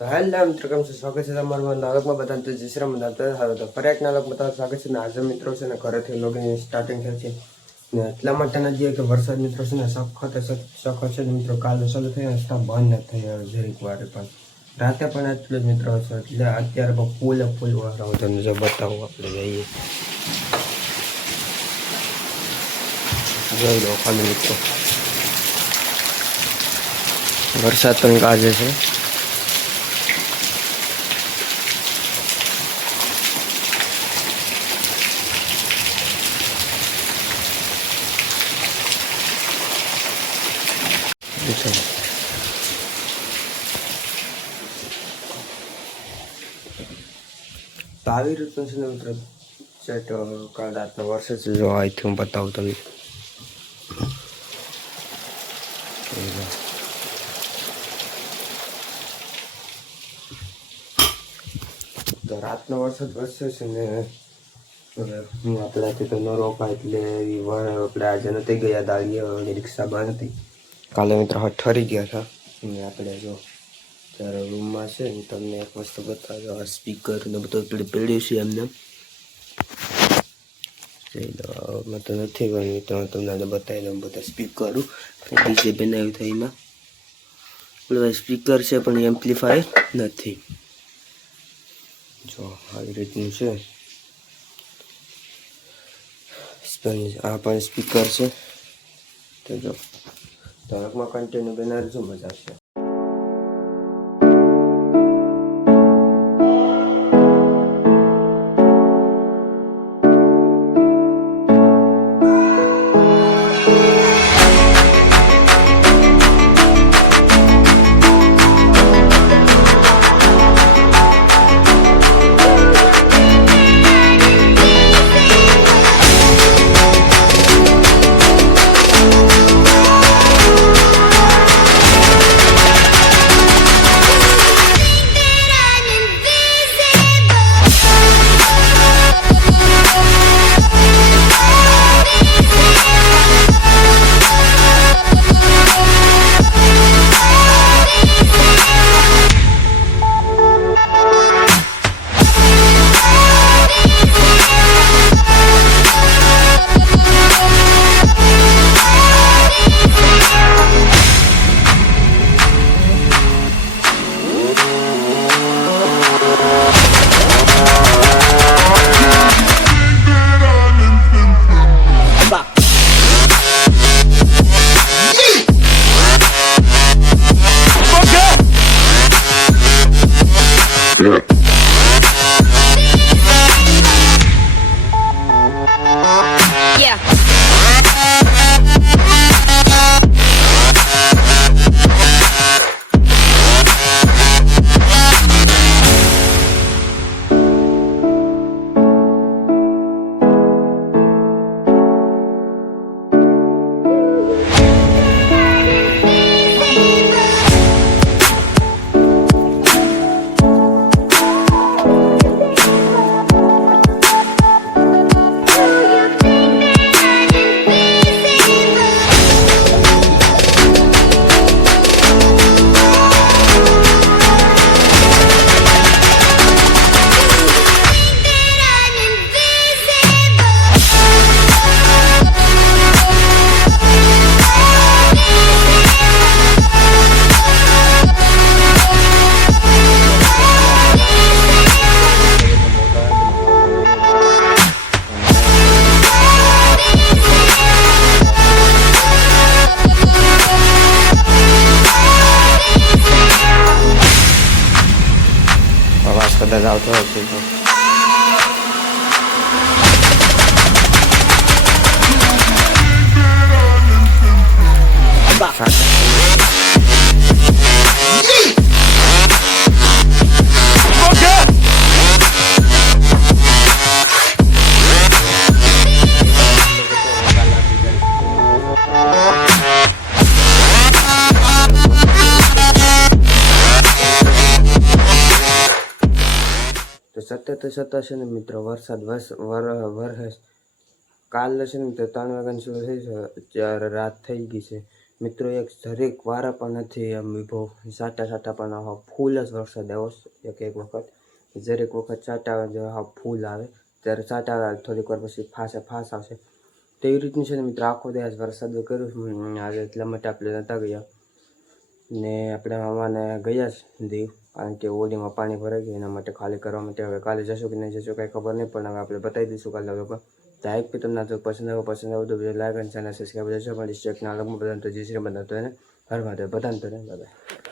તો હેલો મિત્રો, કેમ છો? સ્વાગત છે તમારું નાલકમાં બધા તો જીશ્રમ બધા સારું તો ફરી એક નાલક બધા સ્વાગત છે ને આજે મિત્રો છે ને ઘરેથી લોગિંગ સ્ટાર્ટિંગ થાય છે ને એટલા માટે નથી કે વરસાદ મિત્રો છે ને સખત છે મિત્રો કાલે ચાલુ થયા રસ્તા બંધ ન થઈ જરીક વાર પણ રાતે પણ એટલું જ મિત્રો છે એટલે અત્યારે પણ ફૂલ વાળો તમને જો બતાવું આપણે જઈએ જોઈ લો ખાલી મિત્રો વરસાદ પણ ગાજે છે. તો આવી રીતનું છે ને મિત્રો સેટ કાલ રાતનો વરસાદ છે જો અહીંથી હું બતાવું તમને તો રાતનો વરસાદ વરસે છે ને હું આપણાથી તો ન રોકાય એટલે આપણે આજે નથી ગયા દાળીએ રિક્ષા બંધ હતી કાલે મિત્રો ઠરી ગયા હતા અને આપણે જો ત્યારે રૂમમાં છે ને તમને એક વસ્તુ બતાવ્યો આ સ્પીકર ને બધું પડ્યું છે એમને મેં તો નથી બન્યું તો તમને બતાવી દઉં બધા સ્પીકરો ડીજે બનાવ્યું થાય એમાં પેલું સ્પીકર છે પણ એમ્પ્લીફાયર નથી જો આવી રીતનું છે આ પણ સ્પીકર છે તો જો ધડકમાં કન્ટિન્યુ બનાવી શું મજા આવશે. કદાચ આવતો હશે તો સતત છે ને મિત્રો વરસાદ વરસે કાલે છે ને તે 3 વાગ્યાની શરૂ થઈ છે ત્યારે રાત થઈ ગઈ છે મિત્રો એક જરીક વારા પણ નથી એમ વિભો સાટા પણ ફૂલ જ વરસાદ આવ્યો એક વખત જરીક વખત સાટા આવે ફૂલ આવે ત્યારે સાટા આવે થોડીક વાર પછી ફાસ આવશે તેવી રીતનું છે ને મિત્રો આખો દિવસ વરસાદ કર્યું આજે એટલા માટે આપણે નહોતા ગયા ને આપણે મામાને ગયા જ દીવ કારણ કે ઓલીમાં પાણી ભરાઈ ગયું એના માટે ખાલી કરવા માટે હવે કાલે જશું કે નહીં જશું કાંઈ ખબર નહીં પણ હવે આપણે બતાવી દઈશું કાલે લોકો લાઈક બી તમને જો પસંદ આવ્યો તો વિડીયો લાઈક અને ચેનલ સબસ્ક્રાઈબ કરજો પણ ડિસ્ટ્રિક્ટના અલગમાં બધાને તો જય શ્રી બધા તો એને હર માટે બધાને તો બાય.